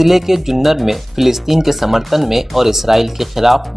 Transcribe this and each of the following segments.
ضلع کے جنر میں فلسطین کے سمرتن میں اور اسرائیل کے خلاف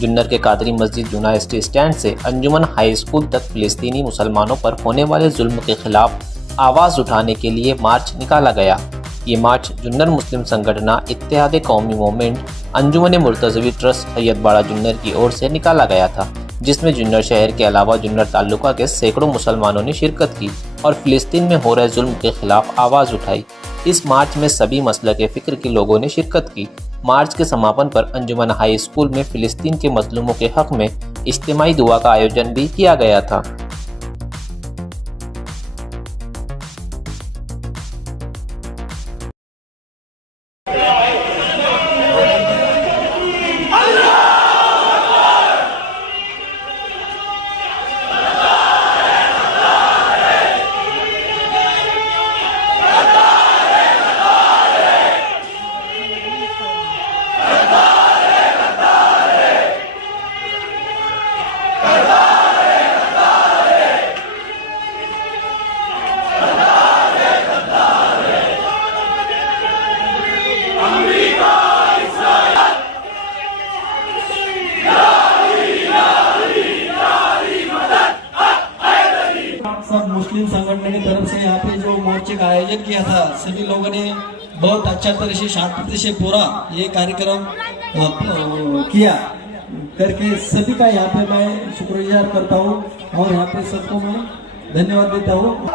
جنر کے قادری مسجد یونیورسٹی اسٹینڈ سے انجمن ہائی اسکول تک فلسطینی مسلمانوں پر ہونے والے ظلم کے خلاف آواز اٹھانے کے لیے مارچ نکالا گیا۔ یہ مارچ جنر مسلم سنگھٹنا اتحاد قومی موومنٹ انجمن مرتضوی ٹرسٹ سید باڑہ جنر کی اور سے نکالا گیا تھا، جس میں جنر شہر کے علاوہ جنر تعلقہ کے سینکڑوں مسلمانوں نے شرکت کی اور فلسطین میں ہو رہے ظلم کے خلاف آواز اٹھائی۔ اس مارچ میں سبھی مسلک فکر کے لوگوں نے شرکت کی۔ مارچ کے سماپن پر انجمن ہائی اسکول میں فلسطین کے مظلوموں کے حق میں اجتماعی دعا کا آیوجن بھی کیا گیا تھا۔ سب مسلم سنگھن کی طرف سے یہاں پہ جو مورچے کا آیوجن کیا تھا، سبھی لوگوں نے بہت اچھا طرح سے شانتی سے پورا یہ کاریکرم کیا کر کے سبھی کا یہاں پہ میں شکریہ کرتا ہوں اور یہاں پہ سب کو میں دھنیواد دیتا ہوں۔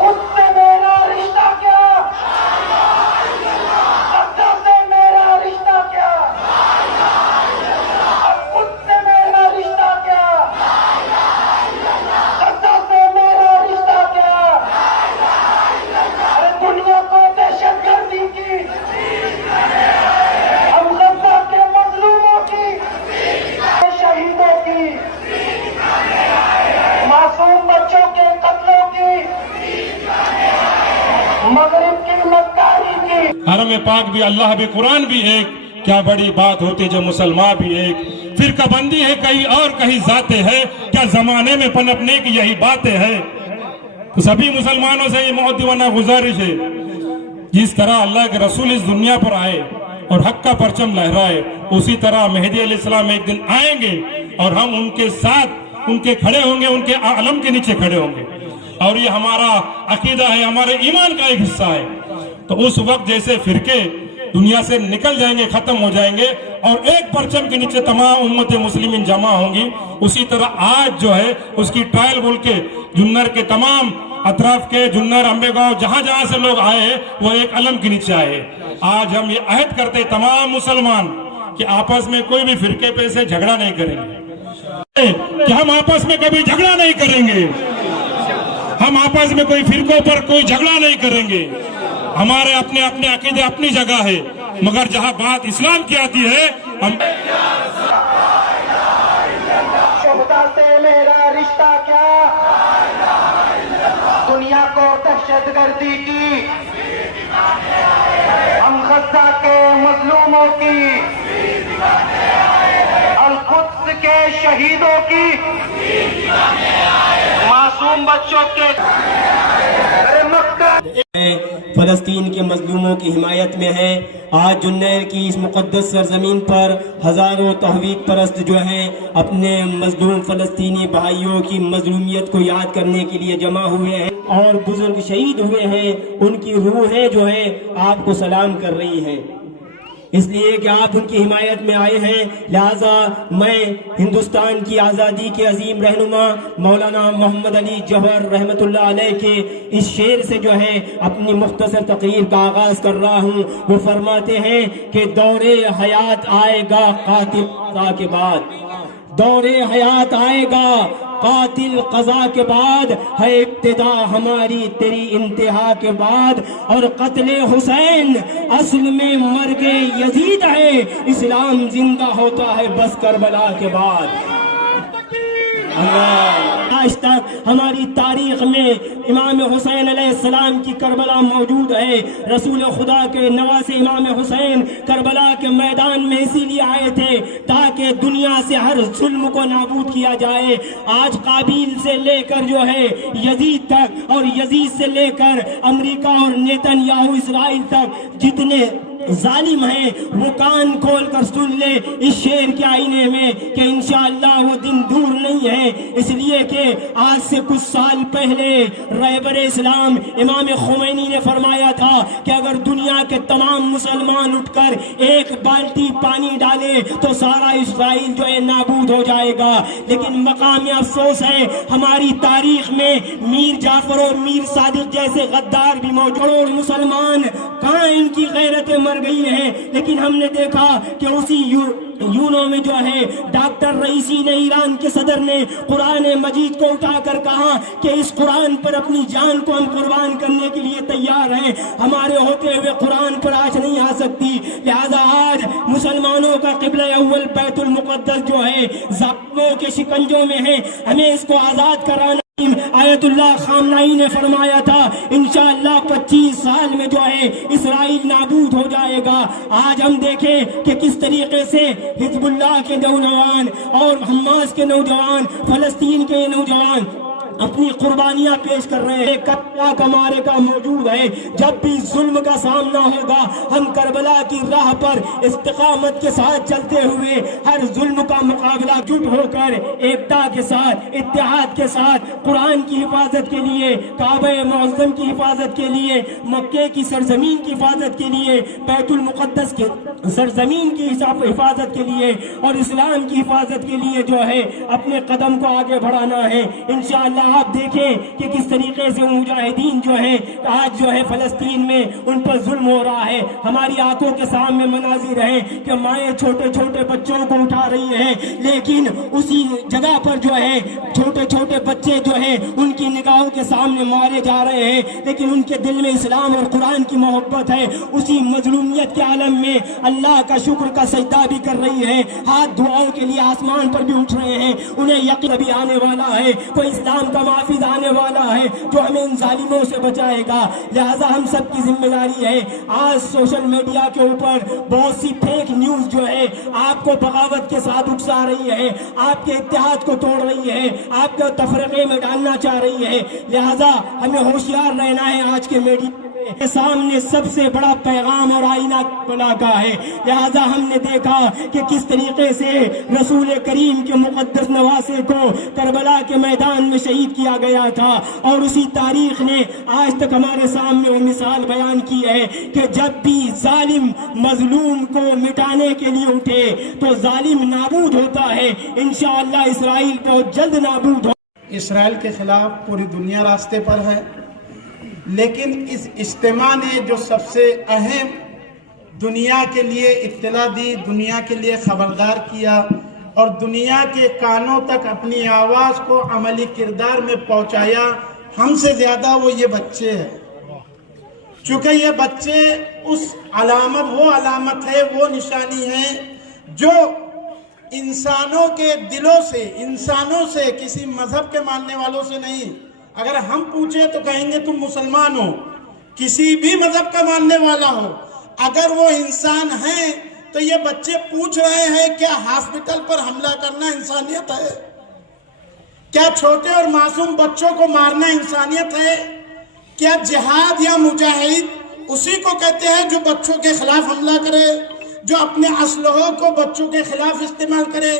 حرم پاک بھی، اللہ بھی، قرآن بھی ایک، کیا بڑی بات ہوتی جو مسلمان بھی ایک۔ فرقہ بندی ہے کہیں اور کہیں ذاتیں ہے، کیا زمانے میں پنپنے کی یہی باتیں ہے۔ تو سبھی مسلمانوں سے یہ مؤدبانہ گزارش ہے، جس طرح اللہ کے رسول اس دنیا پر آئے اور حق کا پرچم لہرائے، اسی طرح مہدی علیہ السلام ایک دن آئیں گے اور ہم ان کے ساتھ ان کے کھڑے ہوں گے، ان کے علم کے نیچے کھڑے ہوں گے، اور یہ ہمارا عقیدہ ہے، ہمارے ایمان کا ایک حصہ ہے۔ تو اس وقت جیسے فرقے دنیا سے نکل جائیں گے، ختم ہو جائیں گے اور ایک پرچم کے نیچے تمام امت مسلمین جمع ہوں گی، اسی طرح آج جو ہے اس کی ٹرائل بول کے جنر کے تمام اطراف کے جنر، امبے گاؤں، جہاں جہاں سے لوگ آئے وہ ایک علم کے نیچے آئے۔ آج ہم یہ عہد کرتے تمام مسلمان کہ آپس میں کوئی بھی فرقے پہ سے جھگڑا نہیں کریں گے، کہ ہم آپس میں کبھی جھگڑا نہیں کریں گے، ہم آپس میں کوئی فرقوں پر کوئی جھگڑا نہیں کریں گے۔ ہمارے اپنے اپنے عقیدے اپنی جگہ ہے، مگر جہاں بات اسلام کی آتی ہے ہم شہدا سے میرا رشتہ کیا، دنیا کو دہشت گردی کی، ہم غزہ کے مظلوموں کی، القدس کے شہیدوں کی، معصوم بچوں کے فلسطین کے مظلوموں کی حمایت میں ہیں۔ آج جنر کی اس مقدس سرزمین پر ہزاروں توحید پرست جو ہیں اپنے مظلوم فلسطینی بھائیوں کی مظلومیت کو یاد کرنے کے لیے جمع ہوئے ہیں اور بزرگ شہید ہوئے ہیں، ان کی روحیں جو ہیں آپ کو سلام کر رہی ہیں، اس لیے کہ آپ ان کی حمایت میں آئے ہیں۔ لہذا میں ہندوستان کی آزادی کے عظیم رہنما مولانا محمد علی جوہر رحمت اللہ علیہ کے اس شعر سے جو ہے اپنی مختصر تقریر کا آغاز کر رہا ہوں۔ وہ فرماتے ہیں کہ دور حیات آئے گا قاتل قضا کے بعد، دور حیات آئے گا قاتل قضا کے بعد، ہے ابتدا ہماری تیری انتہا کے بعد، اور قتل حسین اصل میں مرگ یزید ہے، اسلام زندہ ہوتا ہے بس کربلا کے بعد۔ آج تک ہماری تاریخ میں امام حسین علیہ السلام کی کربلا موجود ہے. رسول خدا کے نواسے امام حسین کربلا کے میدان میں اسی لیے آئے تھے تاکہ دنیا سے ہر ظلم کو نابود کیا جائے. آج قابیل سے لے کر جو ہے یزید تک اور یزید سے لے کر امریکہ اور نیتن یاہو اسرائیل تک جتنے ظالم ہیں وہ کان کھول کر سن لے اس شعر کے آئینے میں کہ انشاءاللہ وہ دن دور نہیں ہے. اس لیے کہ آج سے کچھ سال پہلے رہبر اسلام امام خمینی نے فرمایا تھا کہ اگر دنیا کے تمام مسلمان اٹھ کر ایک بالٹی پانی ڈالے تو سارا اسرائیل جو ہے نابود ہو جائے گا. لیکن مقام افسوس ہے ہماری تاریخ میں میر جعفر اور میر صادق جیسے غدار بھی موجود اور مسلمان کہاں ان کی غیرتیں مر گئی ہیں. لیکن ہم نے دیکھا کہ اسی یونوں میں جو ہے ڈاکٹر رئیسی نے ایران کے صدر نے قرآن مجید کو اٹھا کر کہا کہ اس قرآن پر اپنی جان کو ہم قربان کرنے کے لیے تیار ہیں. ہمارے ہوتے ہوئے قرآن پر آج نہیں آ سکتی. لہذا آج مسلمانوں کا قبلہ اول بیت المقدس جو ہے ظالموں کے شکنجوں میں ہے. ہمیں اس کو آزاد کرانا. آیت اللہ خامنائی نے فرمایا تھا انشاءاللہ 25 سال میں جو ہے اسرائیل نابود ہو جائے گا. آج ہم دیکھیں کہ کس طریقے سے حزب اللہ کے نوجوان اور حماس کے نوجوان فلسطین کے نوجوان اپنی قربانیاں پیش کر رہے ہیں. کربلا کا معرکہ موجود ہے. جب بھی ظلم کا سامنا ہوگا ہم کربلا کی راہ پر استقامت کے ساتھ چلتے ہوئے ہر ظلم کا مقابلہ جٹ ہو کر ایکتا کے ساتھ اتحاد کے ساتھ قرآن کی حفاظت کے لیے کعبہ معظم کی حفاظت کے لیے مکے کی سرزمین کی حفاظت کے لیے بیت المقدس کے سرزمین کی حفاظت کے لیے اور اسلام کی حفاظت کے لیے جو ہے اپنے قدم کو آگے بڑھانا ہے. انشاءاللہ آپ دیکھیں کہ کس طریقے سے مجاہدین جو ہیں آج جو ہے فلسطین میں ان پر ظلم ہو رہا ہے. ہماری آنکھوں کے سامنے مناظر ہیں کہ مائیں چھوٹے چھوٹے بچوں کو اٹھا رہی ہیں لیکن اسی جگہ پر جو ہے چھوٹے چھوٹے بچے جو ہیں ان کی نگاہوں کے سامنے مارے جا رہے ہیں لیکن ان کے دل میں اسلام اور قرآن کی محبت ہے. اسی مظلومیت کے عالم میں اللہ کا شکر کا سجدہ بھی کر رہی ہیں. ہاتھ دعاؤں کے لیے آسمان پر بھی اٹھ رہے ہیں. انہیں یقین بھی آنے والا ہے کوئی اسلام کا محافظ آنے والا ہے جو ہمیں ان ظالموں سے بچائے گا. لہذا ہم سب کی ذمہ داری ہے. آج سوشل میڈیا کے اوپر بہت سی فیک نیوز جو ہے آپ کو بغاوت کے ساتھ اکسا رہی ہے, آپ کے اتحاد کو توڑ رہی ہے, آپ کو تفرقے میں ڈالنا چاہ رہی ہے. لہذا ہمیں ہوشیار رہنا ہے. آج کے میڈیا کے سامنے سب سے بڑا پیغام اور آئینہ کربلا کا ہے. لہذا ہم نے دیکھا کہ کس طریقے سے رسول کریم کے مقدس نواسے کو کربلا کے میدان میں شہید کیا گیا تھا اور اسی تاریخ نے آج تک ہمارے سامنے وہ مثال بیان کی ہے کہ جب بھی ظالم مظلوم کو مٹانے کے لیے اٹھے تو ظالم نابود ہوتا ہے. انشاءاللہ اسرائیل بہت جلد نابود ہو. اسرائیل کے خلاف پوری دنیا راستے پر ہے لیکن اس اجتماع نے جو سب سے اہم دنیا کے لیے اطلاع دی, دنیا کے لیے خبردار کیا اور دنیا کے کانوں تک اپنی آواز کو عملی کردار میں پہنچایا, ہم سے زیادہ وہ یہ بچے ہیں. چونکہ یہ بچے اس وہ علامت ہے, وہ نشانی ہے جو انسانوں کے دلوں سے, انسانوں سے, کسی مذہب کے ماننے والوں سے نہیں. اگر ہم پوچھیں تو کہیں گے تم مسلمان ہو, کسی بھی مذہب کا ماننے والا ہو, اگر وہ انسان ہیں تو یہ بچے پوچھ رہے ہیں کیا ہاسپٹل پر حملہ کرنا انسانیت ہے؟ کیا چھوٹے اور معصوم بچوں کو مارنا انسانیت ہے؟ کیا جہاد یا مجاہد اسی کو کہتے ہیں جو بچوں کے خلاف حملہ کرے, جو اپنے اسلحوں کو بچوں کے خلاف استعمال کرے؟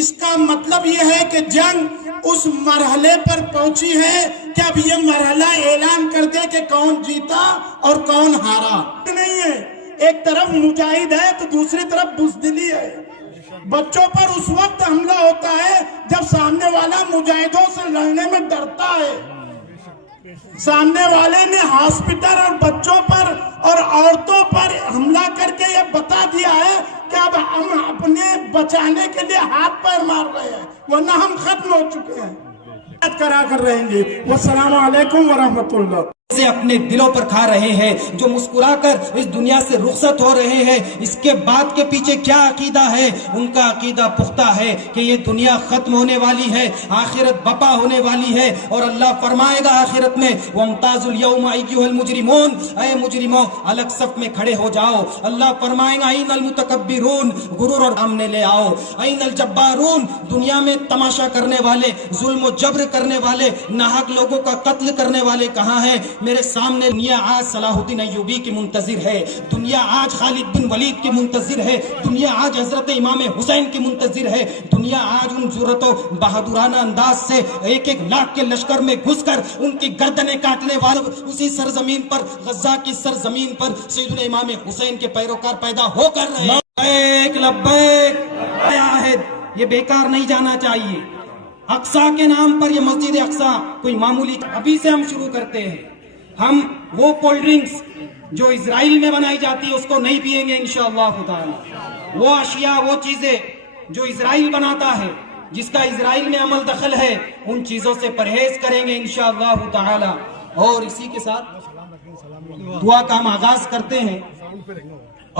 اس کا مطلب یہ ہے کہ جنگ اس مرحلے پر پہنچی ہے کہ اب یہ مرحلہ اعلان کر دے کہ کون جیتا اور کون ہارا. نہیں ہے, ایک طرف مجاہد ہے تو دوسری طرف بزدلی ہے. بچوں پر اس وقت حملہ ہوتا ہے جب سامنے والا مجاہدوں سے لڑنے میں ڈرتا ہے. سامنے والے نے ہاسپٹل اور بچوں پر اور عورتوں پر حملہ کر کے یہ بتا دیا ہے کہ اب ہم اپنے بچانے کے لیے ہاتھ پیر مار رہے ہیں ورنہ ہم ختم ہو چکے ہیں. کرا کر رہیں گے. والسلام علیکم ورحمۃ اللہ. سے اپنے دلوں پر کھا رہے ہیں، جو مسکرا کر اس دنیا سے رخصت ہو رہے ہیں، اس کے بعد کے پیچھے کیا عقیدہ ہے؟ ان کا عقیدہ پختہ ہے کہ یہ دنیا ختم ہونے والی ہے، آخرت بپا ہونے والی ہے، اور اللہ فرمائے گا آخرت میں وَامْتَازُوا الْيَوْمَ أَيُّهَا الْمُجْرِمُونَ، اے مجرموں الگ صف میں کھڑے ہو جاؤ۔ اللہ فرمائے گا اَيْنَ الْمُتَكَبِّرُونَ، غرور اور سامنے لے آؤ۔ اَيْنَ الْجَبَّارُونَ، دنیا میں تماشا کرنے والے، ظلم و جبر کرنے والے، ناحق لوگوں کا قتل کرنے والے کہاں ہیں؟ میرے سامنے دنیا آج صلاح الدین ایوبی کی منتظر ہے، دنیا آج خالد بن ولید کی منتظر ہے، دنیا آج حضرت امام حسین کی منتظر ہے، دنیا آج ان جرأت و بہادرانہ انداز سے ایک ایک لاکھ کے لشکر میں گھس کر ان کی گردنیں کاٹنے والے اسی سرزمین پر، غزہ کی سرزمین پر سیدنا امام حسین کے پیروکار پیدا ہو کر رہے ہیں۔ لبیک لبیک عہد، یہ بیکار نہیں جانا چاہیے۔ اقصیٰ کے نام پر یہ مسجد اقصیٰ کوئی معمولی، ابھی سے ہم شروع کرتے ہیں۔ ہم وہ کولڈ ڈرنکس جو اسرائیل میں بنائی جاتی ہے اس کو نہیں پیئیں گے انشاءاللہ تعالی۔ وہ اشیاء، وہ چیزیں جو اسرائیل بناتا ہے، جس کا اسرائیل میں عمل دخل ہے، ان چیزوں سے پرہیز کریں گے انشاءاللہ تعالی۔ اور اسی کے ساتھ دعا کا ہم آغاز کرتے ہیں،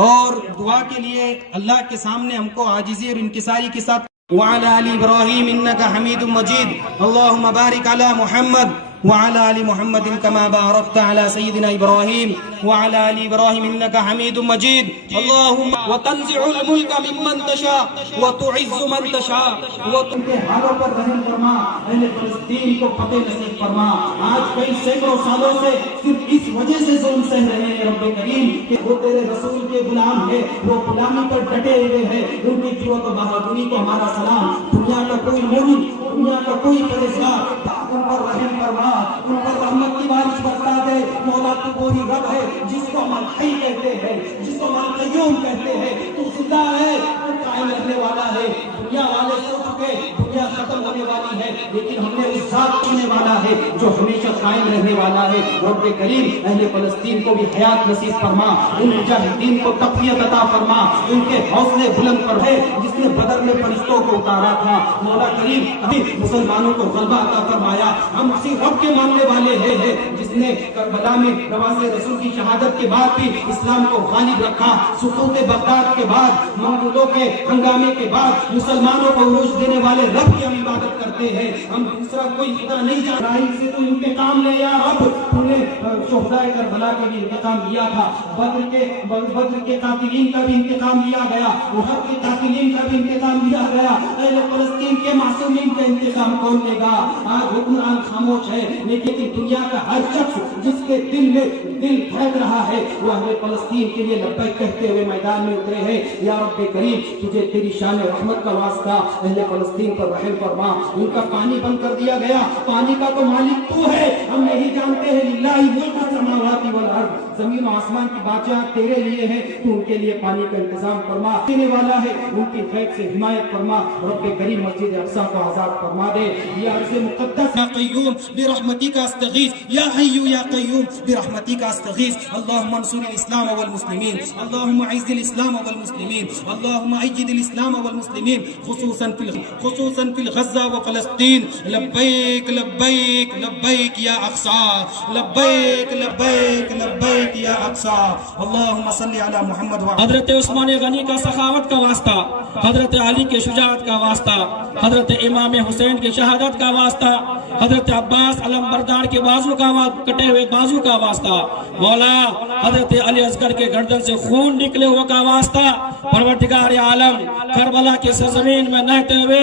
اور دعا کے لیے اللہ کے سامنے ہم کو عاجزی اور انکساری کے ساتھ وعلى آل إبراهيم إنك حميد مجيد اللهم بارك على محمد وعلى آل محمد كما باركت على سيدنا إبراهيم وعلى آل إبراهيم إنك حميد مجيد اللهم وتنزع الملك ممن تشاء وتعز من تشاء وتنکے حالوں پر رحم فرما، اہل فلسطین کو فتح نصیب فرما۔ آج کئی سینکڑوں سالوں سے صرف اس وجہ سے ظلم سہ رہے ہیں رب کریم کہ وہ تیرے رسول کے غلام ہیں، وہ غلامی پر ڈٹے ہوئے ہیں۔ ان کی جرأت و بہادری کو ہمارا سلام۔ دنیا کا کوئی مومن، دنیا کا کوئی پرہیزگار ان پر رحم فرما، ان پر رحمت کی بارش برسا دے۔ مولا تو کوئی رب ہے جس کو ہم الحی کہتے ہیں، جس کو ہم القیوم کہتے ہیں۔ تو زندہ ہے، تو قائم رہنے والا ہے۔ دنیا والے سو چکے، دنیا ختم ہونے والی ہے، لیکن ہم نے اس ذات ہونے والا ہے جو ہمیشہ قائم رہنے والا ہے۔ رب کریم اہل فلسطین کو بھی حیات نصیب فرما، ان مجاہدین کو تقویت عطا فرما، ان کے حوصلے بلند پر ہے جس نے بدر میں فرشتوں کو اتارا تھا۔ مولا کریم ابھی مسلمانوں کو غلبہ عطا فرمایا۔ ہم اسی رب کے ماننے والے ہیں جس نے کربلا میں نواز رسول کی شہادت کے بعد بھی اسلام کو غالب رکھا۔ سقوط بغداد کے بعد، منگولوں کے ہنگامے کے بعد مسلمانوں کو عروج دینے والے رب کی ہم عبادت کرتے ہیں۔ ہم دوسرا کوئی خدا نہیں جانتے۔ اسرائیل سے تو انتقام لے یا رب، تو نے شہداء کربلا کا بھی انتقام لیا تھا، بدر کے قاتلین کا بھی انتقام لیا گیا، احد کے قاتلین کا بھی انتقام لیا گیا۔ اہل فلسطین کے معصومین کا انتقام کون لے گا؟ آج حکمران خاموش ہے، لیکن دنیا کا ہر شخص جس کے دل میں دل دھڑک رہا ہے وہ اہل فلسطین کے لیے لبیک کہتے ہوئے میدان میں اترے ہیں۔ یا رب کریم تجھے تیری شان رحمت کا واسطہ اہل فلسطین پر رحم فرما۔ ان کا پانی بند کر دیا گیا، پانی کا تو مالک تو ہے، ہم یہی جانتے ہیں للہ ملک السماوات والارض، زمین و آسمان کی بادشاہ تیرے لیے ہے، تو ان کے لیے پانی کا انتظام فرما۔ دینے والا ہے، ان کی خیر سے حمایت فرما۔ رب کریم مسجد اقصیٰ کو آزاد فرما دے۔ یا عرض مقدس یا قیوم برحمتک استغیث، یا حی یا قیوم برحمتک استغیث۔ اللهم انصر الاسلام والمسلمین، اللهم اعز الاسلام والمسلمین، اللهم اید الاسلام والمسلمین، خصوصا فی الغزہ و فلسطین۔ لبیک لبیک لبیک یا اقصیٰ، لبیک لبیک لبیک یا اقصیٰ۔ اللهم صل علی محمد و حضرت عثمان غنی کا سخاوت کا واسطہ، حضرت علی کے شجاعت کا واسطہ، حضرت امام حسین کی شہادت کا واسطہ، حضرت عباس علم بردار کے بازو کا کٹے ہوئے بازو کا واسطہ، مولا حضرت علی اصغر کے گردن سے خون نکلے ہوئے کا واسطہ، پروردگار عالم کربلا کی سرزمین میں نہتے ہوئے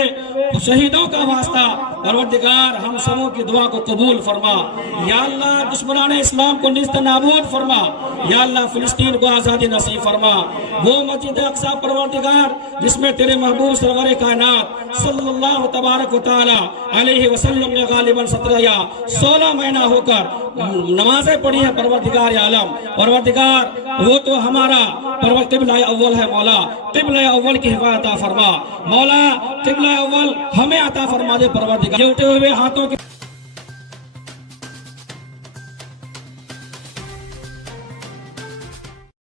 شہیدوں کا واسطہ، پروردگار ہم سبوں کی دعا کو قبول فرما۔ یا اللہ دشمنان اسلام کو نیست نابود فرما، یا اللہ فلسطین کو آزادی نصیب فرما۔ وہ مسجد اقصیٰ پروردگار جس میں تیرے محبوب سرور کائنات صلی اللہ تبارک و تعالی علیہ وسلم نے غالباً 17 یا 16 مہینہ ہو کر نمازیں پڑھی ہیں، پروردگار عالم پروردگار وہ تو ہمارا قبلہ اول ہے۔ مولا قبلہ اول کی حفاظت عطا فرما، مولا قبلہ اول ہمیں عطا فرما دے پروردگار۔ اٹھے ہوئے ہاتھوں کے